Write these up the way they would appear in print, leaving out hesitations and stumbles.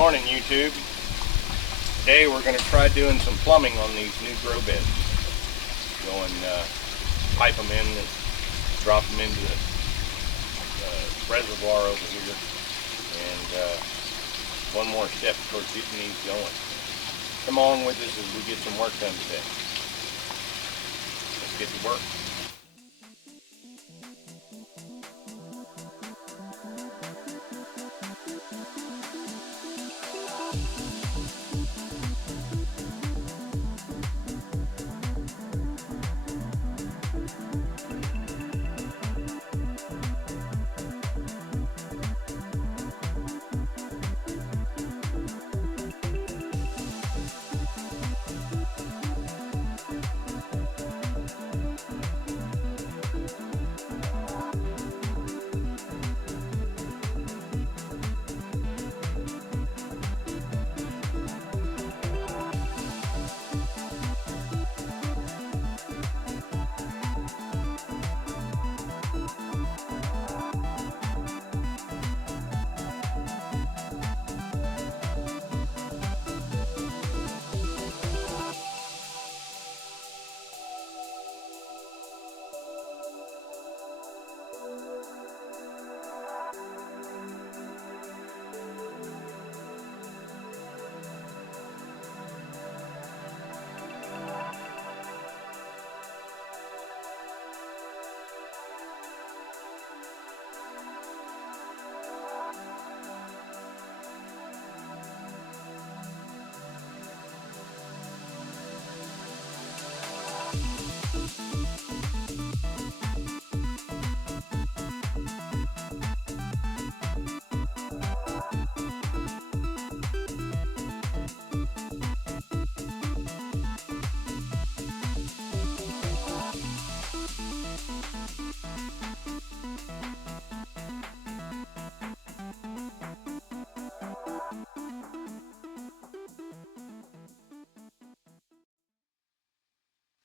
Morning, YouTube. Today we're going to try doing some plumbing on these new grow beds. Go and pipe them in and drop them into the reservoir over here. And one more step towards getting these going. Come on with us as we get some work done today. Let's get to work.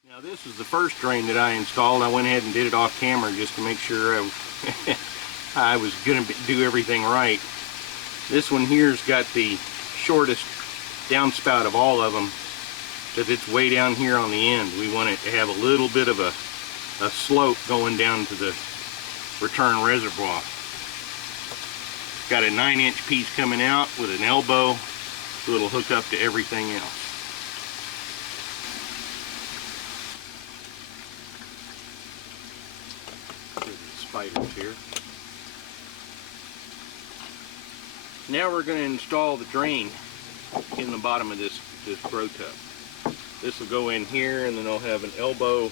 Now this is the first drain that I installed. I went ahead and did it off camera just to make sure I was going to do everything right. This one here's got the shortest downspout of all of them because it's way down here on the end. We want it to have a little bit of a slope going down to the return reservoir. Got a 9-inch piece coming out with an elbow so it'll hook up to everything else. Spiders here. Now we're going to install the drain in the bottom of this grow tub. This will go in here, and then I'll have an elbow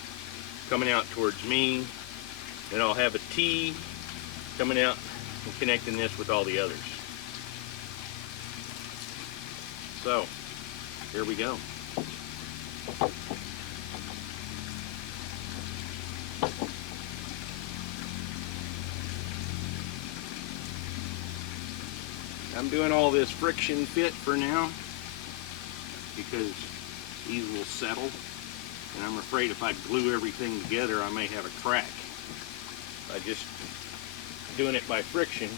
coming out towards me. Then I'll have a T coming out and connecting this with all the others. So here we go. I'm doing all this friction fit for now because these will settle, and I'm afraid if I glue everything together I may have a crack. By just doing it by friction,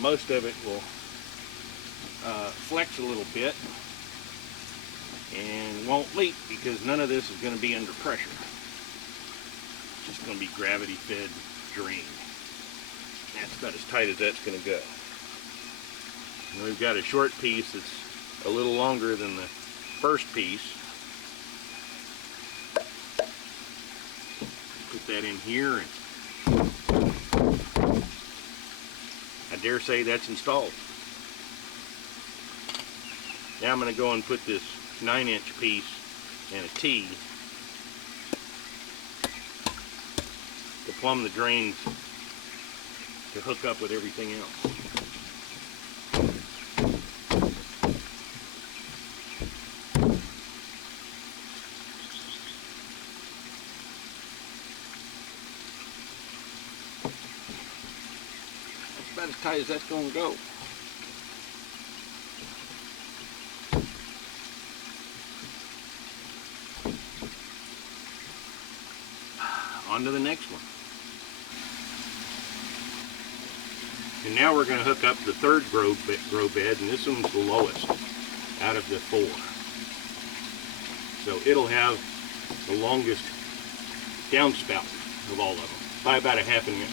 most of it will flex a little bit and won't leak because none of this is going to be under pressure. It's just going to be gravity fed drain. That's about as tight as that's going to go. And we've got a short piece that's a little longer than the first piece. Put that in here, and I dare say that's installed. Now I'm going to go and put this 9-inch piece and a T to plumb the drains to hook up with everything else. About as tight as that's going to go. On to the next one. And now we're going to hook up the third grow bed, and this one's the lowest out of the 4. So it'll have the longest downspout of all of them, by about 1/2 inch.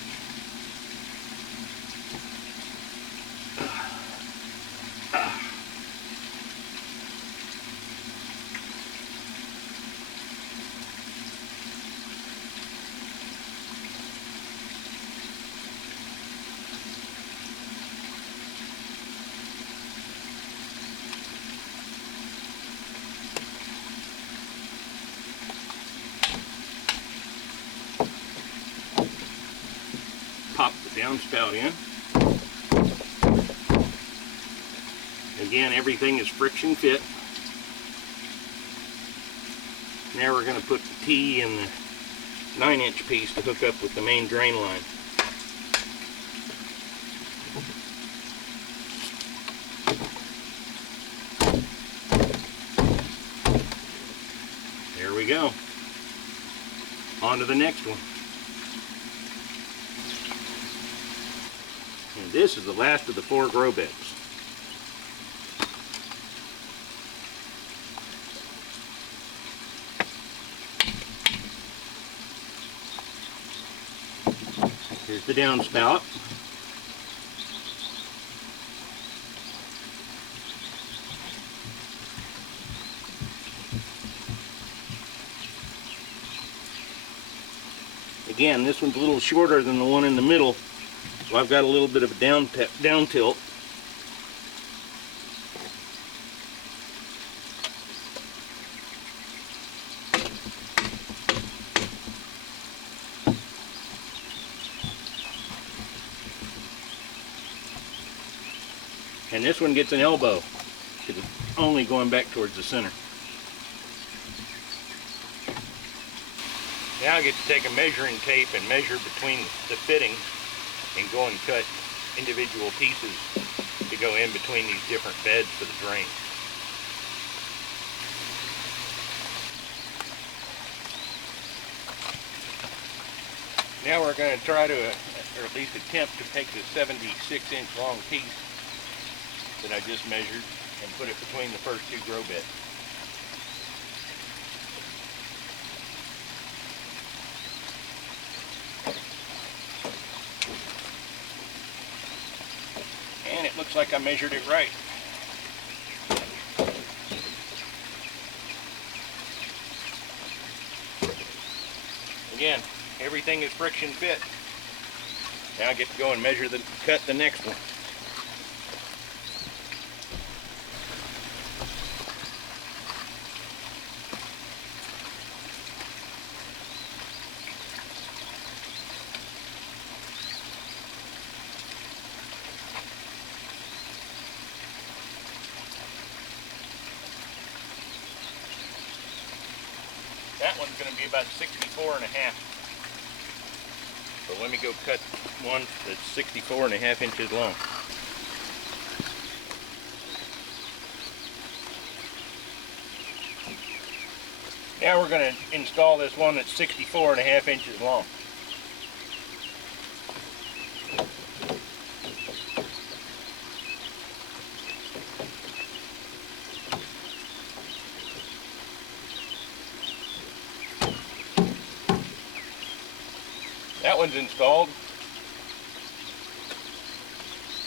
Pop the downspout in. Again, everything is friction fit. Now we're going to put the T in the 9-inch piece to hook up with the main drain line. There we go. On to the next one. And this is the last of the 4 grow beds. Here's the downspout. Again, this one's a little shorter than the one in the middle, so I've got a little bit of a down tilt. And this one gets an elbow because it's only going back towards the center. Now I get to take a measuring tape and measure between the fittings and go and cut individual pieces to go in between these different beds for the drain. Now we're going to try to, or at least attempt to take the 76-inch long piece that I just measured and put it between the first 2 grow beds. And it looks like I measured it right. Again, everything is friction fit. Now I get to go and cut the next one. That one's going to be about 64.5. So let me go cut one that's 64.5 inches long. Now we're going to install this one that's 64.5 inches long. That one's installed.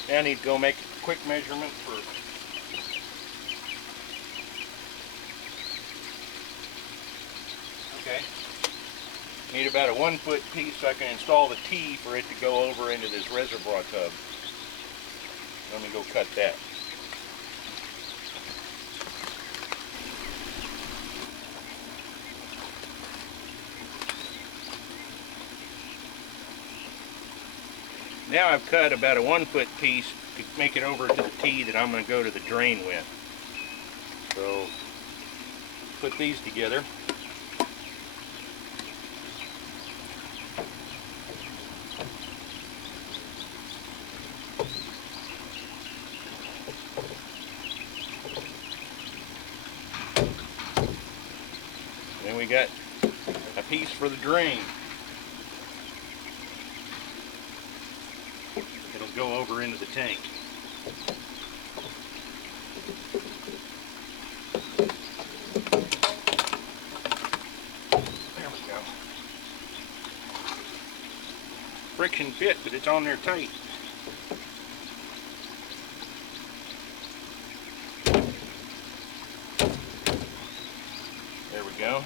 Now I need to go make a quick measurement for need about a 1-foot piece so I can install the T for it to go over into this reservoir tub. Let me go cut that. Now I've cut about a 1-foot piece to make it over to the T that I'm going to go to the drain with. So put these together. Then we got a piece for the drain. it'll go over into the tank. There we go. Friction fit, but it's on there tight. There we go.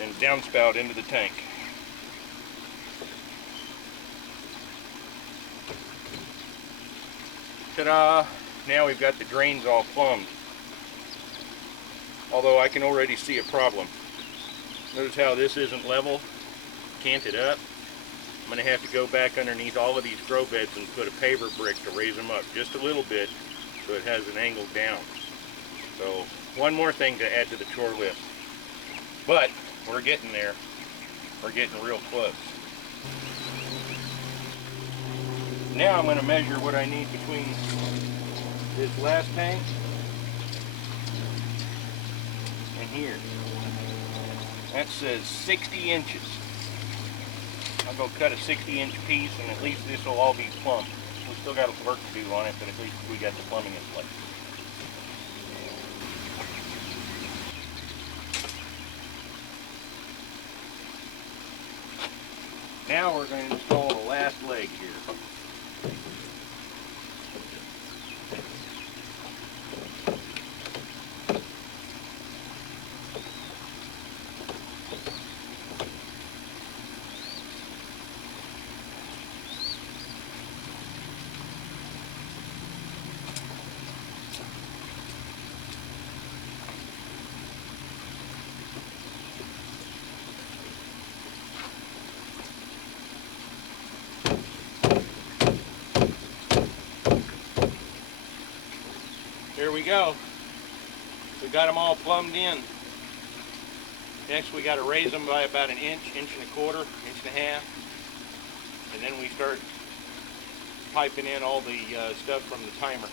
And downspout into the tank. Ta-da! Now we've got the drains all plumbed. Although I can already see a problem. Notice how this isn't level, canted up. I'm going to have to go back underneath all of these grow beds and put a paver brick to raise them up just a little bit so it has an angle down. So one more thing to add to the chore list. But we're getting there. We're getting real close. Now I'm going to measure what I need between this last tank and here. That says 60 inches. I'll go cut a 60-inch piece, and at least this will all be plumbed. We still got work to do on it, but at least we got the plumbing in place. Now we're going to install the last leg here. There we go. We got them all plumbed in. Next we got to raise them by about an inch, inch and a quarter, inch and a half. And then we start piping in all the stuff from the timer.